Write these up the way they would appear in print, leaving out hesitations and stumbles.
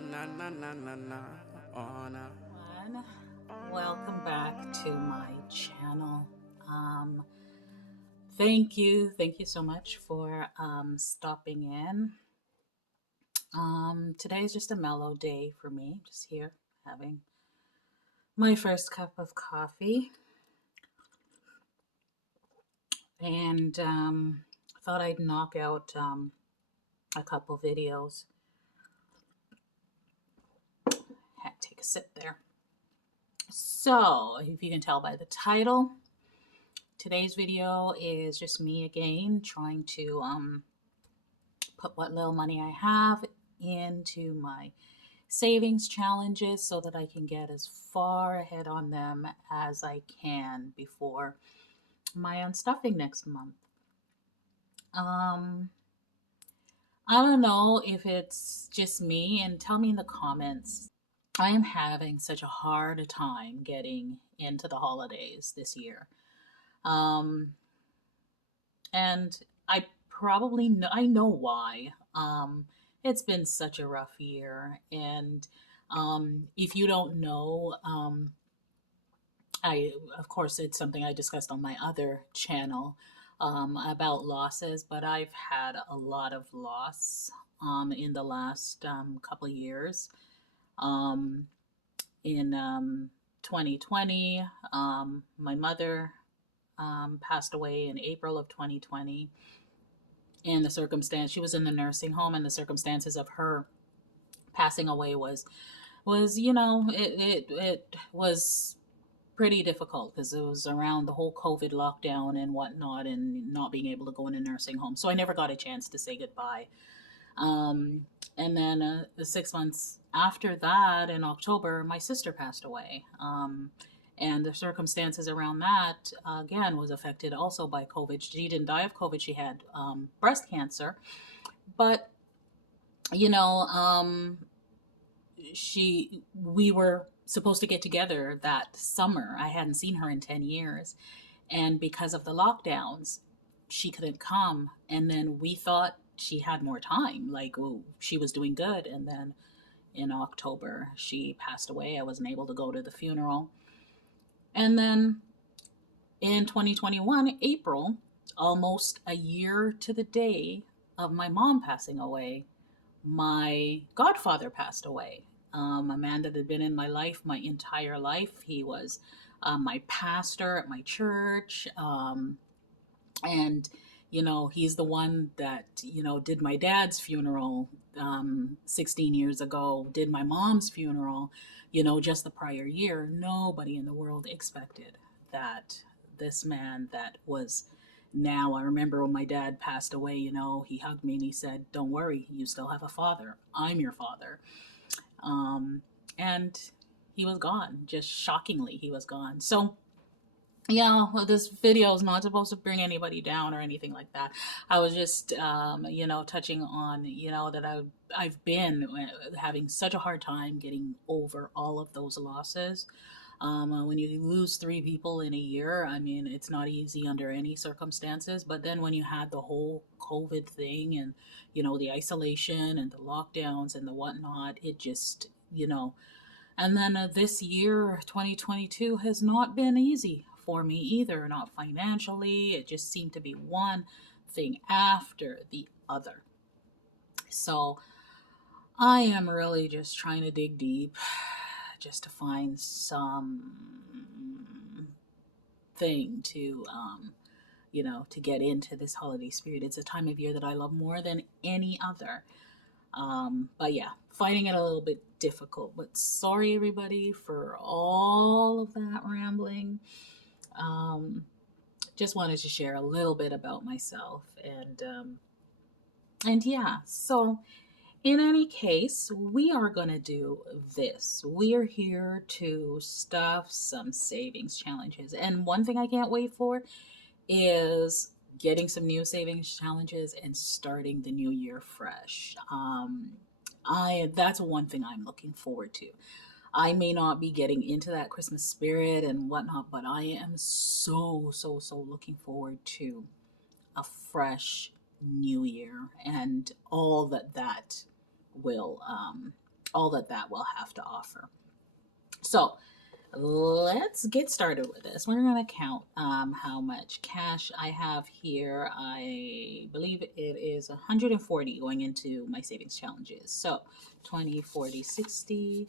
na na na na na. Oh na. Everyone. Welcome back to my channel. Um, thank you so much for stopping in. Today is just a mellow day for me, just here having my first cup of coffee, and thought I'd knock out a couple videos. Had to take a sip there. So, if you can tell by the title, today's video is just me again trying to put what little money I have into my savings challenges so that I can get as far ahead on them as I can before my unstuffing next month. Um, I don't know if it's just me, and tell me in the comments. I am having such a hard time getting into the holidays this year. Um, and I know why. It's been such a rough year, and if you don't know, I of course it's something I discussed on my other channel about losses, but I've had a lot of loss in the last couple of years. Um, in 2020, my mother passed away in April of 2020. And the circumstance, she was in the nursing home, and the circumstances of her passing away was it was pretty difficult because it was around the whole COVID lockdown and whatnot, and not being able to go in a nursing home. So I never got a chance to say goodbye. And then 6 months after that, in October, my sister passed away. And the circumstances around that, again, was affected also by COVID. She didn't die of COVID, she had breast cancer. But, you know, we were supposed to get together that summer. I hadn't seen her in 10 years. And because of the lockdowns, she couldn't come. And then we thought she had more time, like, oh, she was doing good. And then in October, she passed away. I wasn't able to go to the funeral. And then in 2021, April, almost a year to the day of my mom passing away, my godfather passed away. A man that had been in my life my entire life. He was my pastor at my church. And he's the one that did my dad's funeral 16 years ago, did my mom's funeral just the prior year. Nobody in the world expected that this man that was, now I remember when my dad passed away, he hugged me and he said, "Don't worry, you still have a father. I'm your father." And he was gone. Just shockingly, he was gone. So yeah, well, this video is not supposed to bring anybody down or anything like that. I was just, touching on, that I've been having such a hard time getting over all of those losses. When you lose three people in a year, I mean, it's not easy under any circumstances. But then when you had the whole COVID thing and, the isolation and the lockdowns and the whatnot, it just, and then this year, 2022, has not been easy for me either, not financially. It just seemed to be one thing after the other. So I am really just trying to dig deep just to find some thing to to get into this holiday spirit. It's a time of year that I love more than any other. But yeah, finding it a little bit difficult. But sorry, everybody, for all of that rambling. Just wanted to share a little bit about myself, and yeah. So, in any case, we are gonna do this. We are here to stuff some savings challenges, and one thing I can't wait for is getting some new savings challenges and starting the new year fresh. I That's one thing I'm looking forward to. I may not be getting into that Christmas spirit and whatnot, but I am so looking forward to a fresh new year and all that will all that that will have to offer. So let's get started with this. We're going to count how much cash I have here. I believe it is 140 going into my savings challenges. So 20, 40, 60,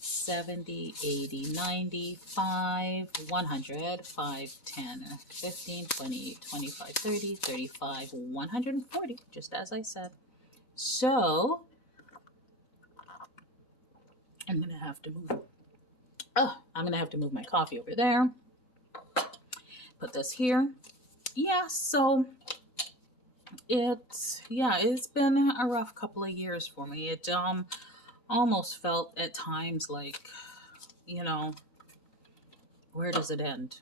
70, 80, 90, 5, 100, 5, 10, 15, 20, 25, 30, 35, 140, just as I said. So I'm going to have to move. I'm going to have to move my coffee over there. Put this here. Yeah, so it's been a rough couple of years for me. It almost felt at times like, where does it end?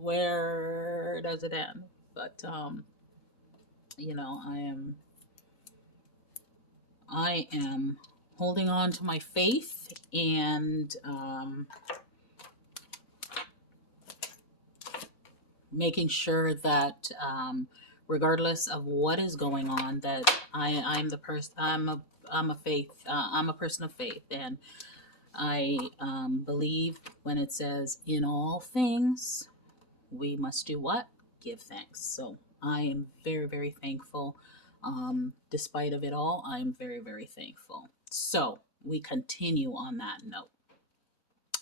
Where does it end? But I am holding on to my faith and making sure that regardless of what is going on, that I'm a person of faith, and I believe when it says in all things we must do what? Give thanks. So I am very, very thankful. Despite of it all, I'm very, very thankful. So we continue on that note.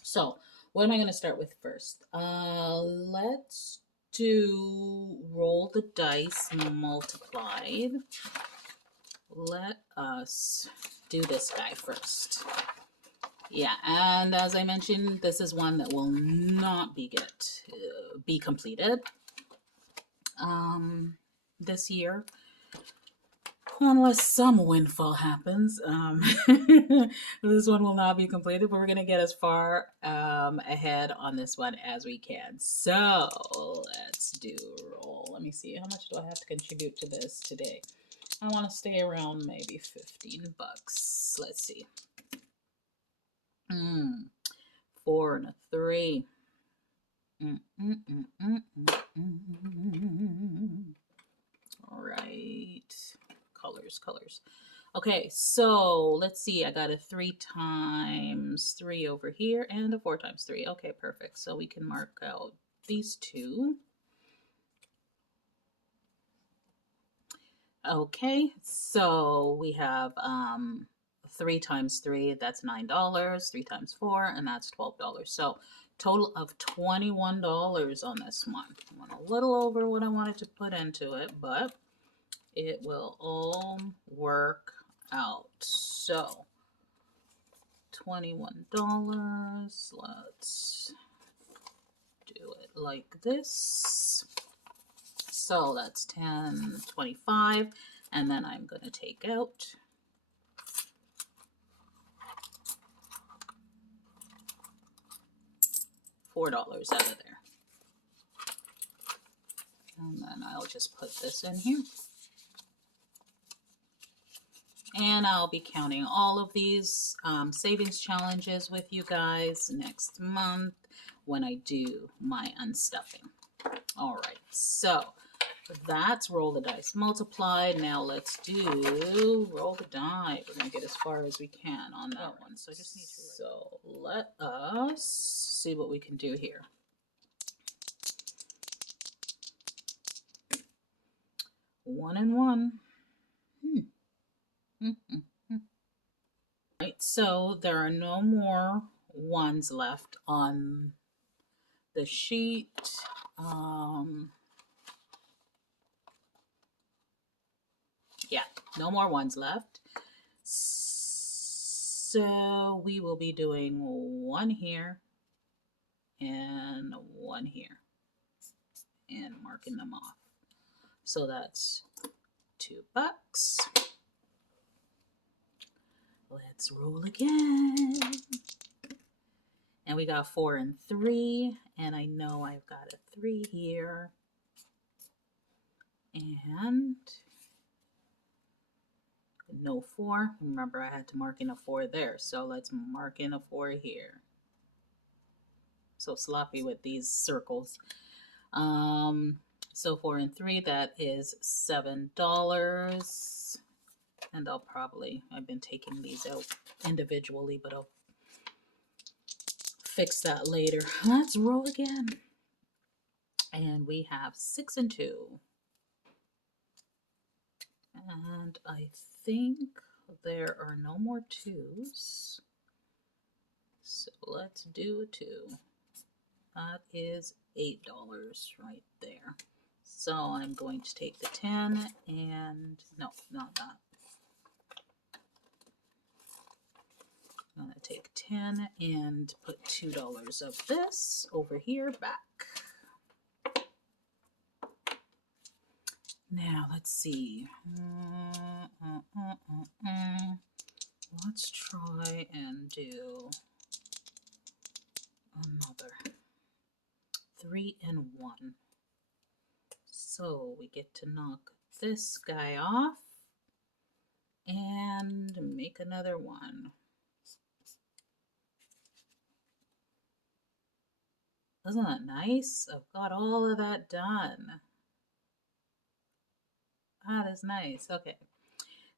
So what am I going to start with first? Let's do roll the dice multiplied. Let us do this guy first. Yeah, and as I mentioned, this is one that will not be completed this year, unless some windfall happens. This one will not be completed, but we're going to get as far ahead on this one as we can. So let's do roll. Let me see, how much do I have to contribute to this today? I want to stay around maybe $15. Let's see. 4 and a 3. All right. Colors. Okay, so let's see. I got a 3 times 3 over here and a 4 times 3. Okay, perfect. So we can mark out these two. Okay, so we have 3 times 3, that's $9. 3 times 4, and that's $12. So total of $21 on this one. I went a little over what I wanted to put into it, but it will all work out. So $21. Let's do it like this. So that's 10, 25, and then I'm going to take out $4 out of there. And then I'll just put this in here. And I'll be counting all of these savings challenges with you guys next month when I do my unstuffing. All right, so that's roll the dice multiplied. Now let's do roll the die. We're going to get as far as we can on that one. So I just need to. So let us see what we can do here. One and one. Right, so there are no more ones left on the sheet. Yeah, no more ones left. So we will be doing one here and one here and marking them off. So that's $2. Let's roll again. And we got 4 and 3, and I know I've got a 3 here. And no 4. Remember, I had to mark in a 4 there, so let's mark in a 4 here. So sloppy with these circles. So 4 and 3, that is $7. and I've been taking these out individually, but I'll fix that later. Let's roll again. And we have 6 and 2. And I think there are no more 2s. So let's do a 2. That is $8 right there. So I'm going to take the 10 and, no, not that. I'm going to take 10 and put $2 of this over here back. Now, let's see. Let's try and do another 3 and 1. So we get to knock this guy off and make another one. Isn't that nice? I've got all of that done. That is nice. Okay.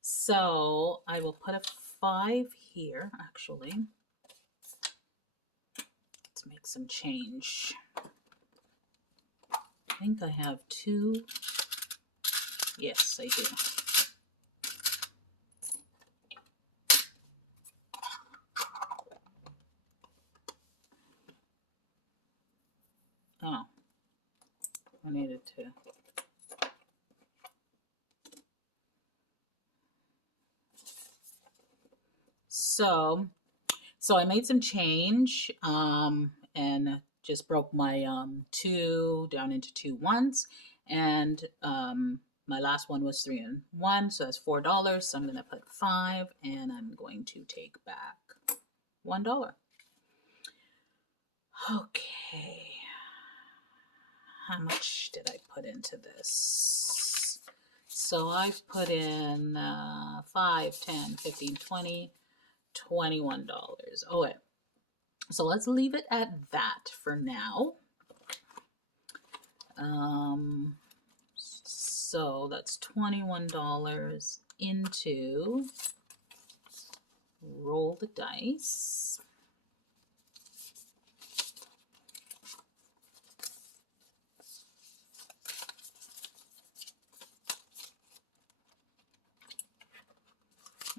So I will put a 5 here, actually. Let's make some change. I think I have 2. Yes, I do. Oh, I needed to. So I made some change and just broke my 2 down into 2 1s, and my last one was 3 and 1, so that's $4. So I'm going to put 5, and I'm going to take back $1. Okay. How much did I put into this? So I've put in 5, 10, 15, 20, $21. Oh, wait. So let's leave it at that for now. So that's $21 into roll the dice.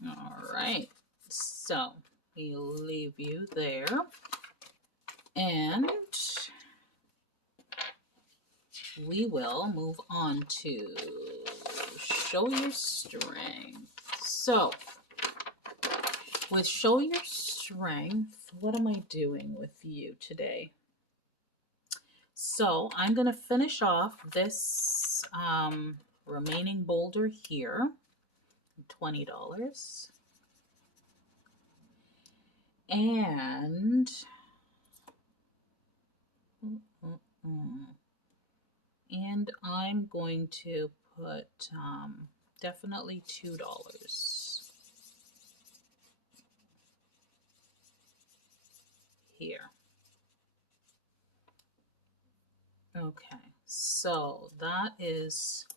All right, so we'll leave you there, and we will move on to show your strength. So with show your strength, what am I doing with you today? So I'm going to finish off this remaining boulder here, $20. And I'm going to put definitely $2 here. Okay, so that is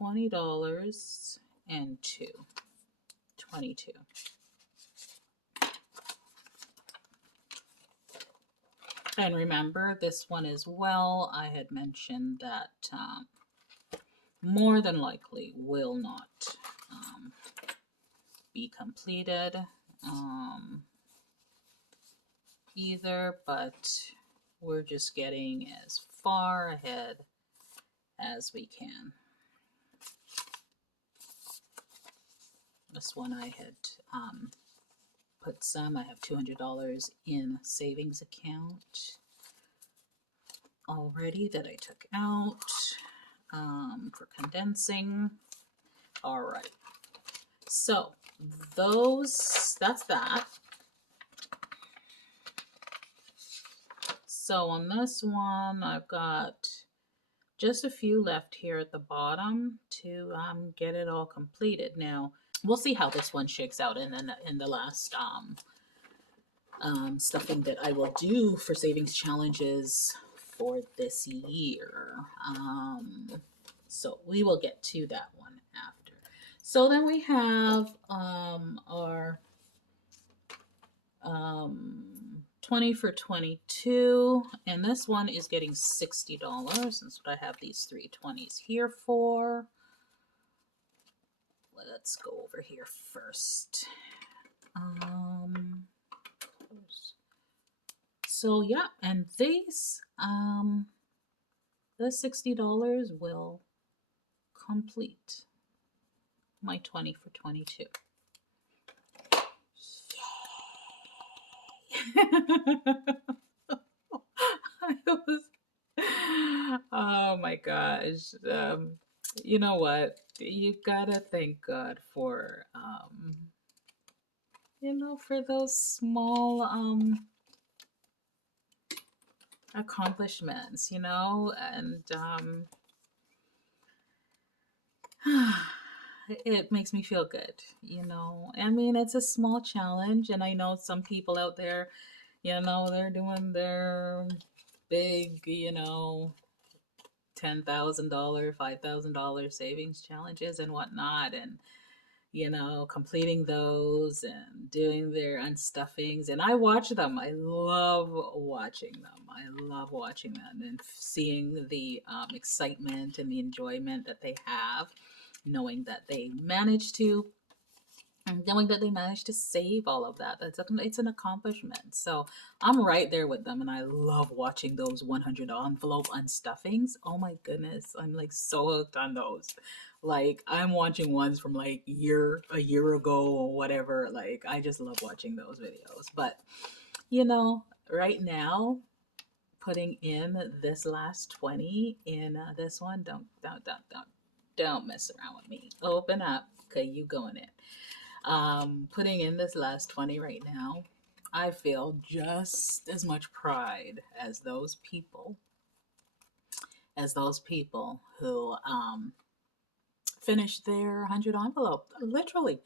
$20 and 2, 22. And remember, this one as well, I had mentioned that more than likely will not be completed either, but we're just getting as far ahead as we can. This one I had put some. I have $200 in savings account already that I took out for condensing. All right, so that's that. So on this one, I've got just a few left here at the bottom to get it all completed. Now we'll see how this one shakes out in the last stuffing that I will do for savings challenges for this year. So we will get to that one after. So then we have our 20 for 22, and this one is getting $60. That's what I have these 320s here for. Let's go over here first. So yeah, and these the $60 will complete my 20 for 22. I was, oh my gosh. You know what? You gotta thank God for, for those small accomplishments, and it makes me feel good. I mean, it's a small challenge, and I know some people out there, they're doing their big, $10,000, $5,000 savings challenges and whatnot, and completing those and doing their unstuffings. And I watch them. I love watching them. I love watching them and seeing the excitement and the enjoyment that they have, knowing that they managed to save all of that. It's an accomplishment. So I'm right there with them, and I love watching those 100 envelope unstuffings. Oh my goodness, I'm like so hooked on those. Like, I'm watching ones from like a year ago or whatever. Like, I just love watching those videos. But right now, putting in this last 20 in this one, don't mess around with me. Open up. Okay, you going in. Putting in this last 20 right now, I feel just as much pride as those people who finished their 100 envelope. Literally,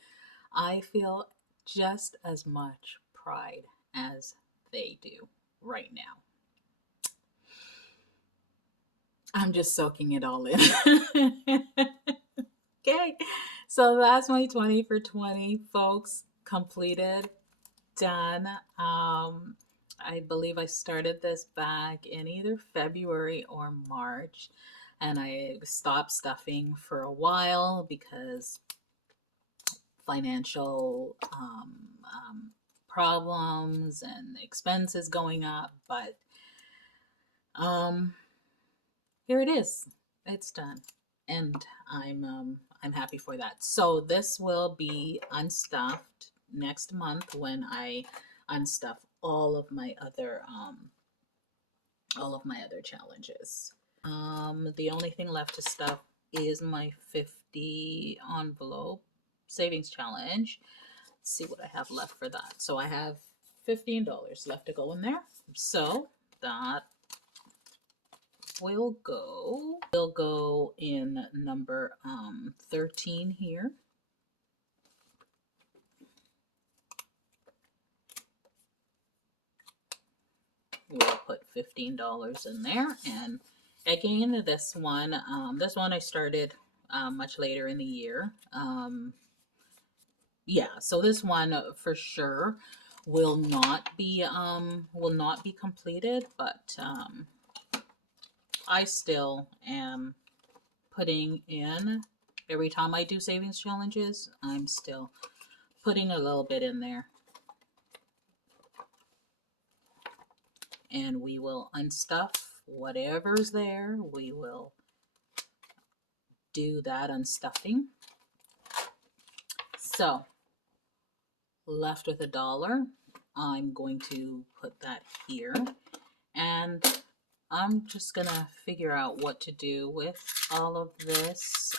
I feel just as much pride as they do right now. I'm just soaking it all in. Okay, so that's my 20 for 20, folks. Completed, done. I believe I started this back in either February or March, and I stopped stuffing for a while because financial problems and expenses going up. But here it is. It's done, and I'm happy for that. So this will be unstuffed next month when I unstuff all of my other challenges. The only thing left to stuff is my 50 envelope savings challenge. Let's see what I have left for that. So I have $15 left to go in there. So that will go in number 13 here. We'll put $15 in there, and again, this one I started much later in the year. Yeah, so this one for sure will not be completed, but I still am putting in, every time I do savings challenges, I'm still putting a little bit in there. And we will unstuff whatever's there. We will do that unstuffing. So, left with $1. I'm going to put that here. And I'm just going to figure out what to do with all of this.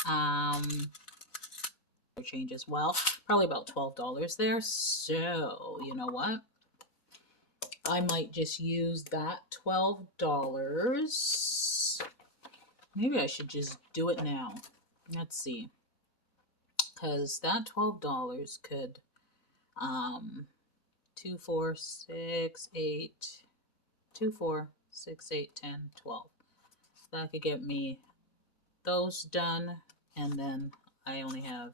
Change as well. Probably about $12 there. So, you know what? I might just use that $12. Maybe I should just do it now. Let's see. Because that $12 could 2, 4, 6, 8, 2, 4, 6, 8, 10, 12. That could get me those done, and then I only have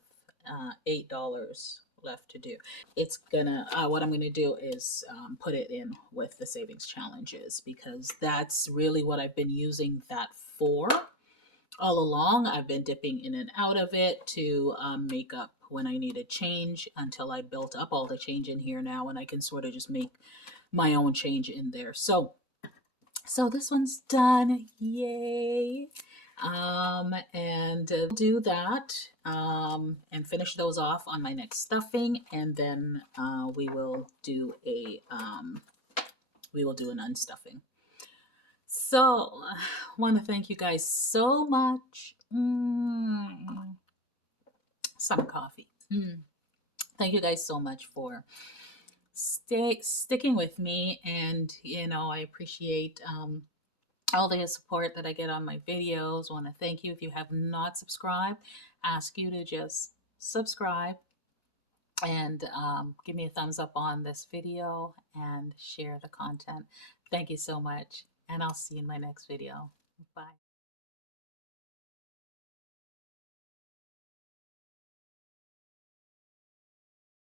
$8 left to do. It's gonna, what I'm gonna do is put it in with the savings challenges, because that's really what I've been using that for all along. I've been dipping in and out of it to make up when I need a change, until I built up all the change in here now, and I can sort of just make my own change in there. So this one's done, yay. And do that and finish those off on my next stuffing, and then we will do an unstuffing. So I want to thank you guys so much. Some coffee. Thank you guys so much for sticking with me, and I appreciate all the support that I get on my videos. I want to thank you. If you have not subscribed, ask you to just subscribe and give me a thumbs up on this video and share the content. Thank you so much, and I'll see you in my next video. Bye.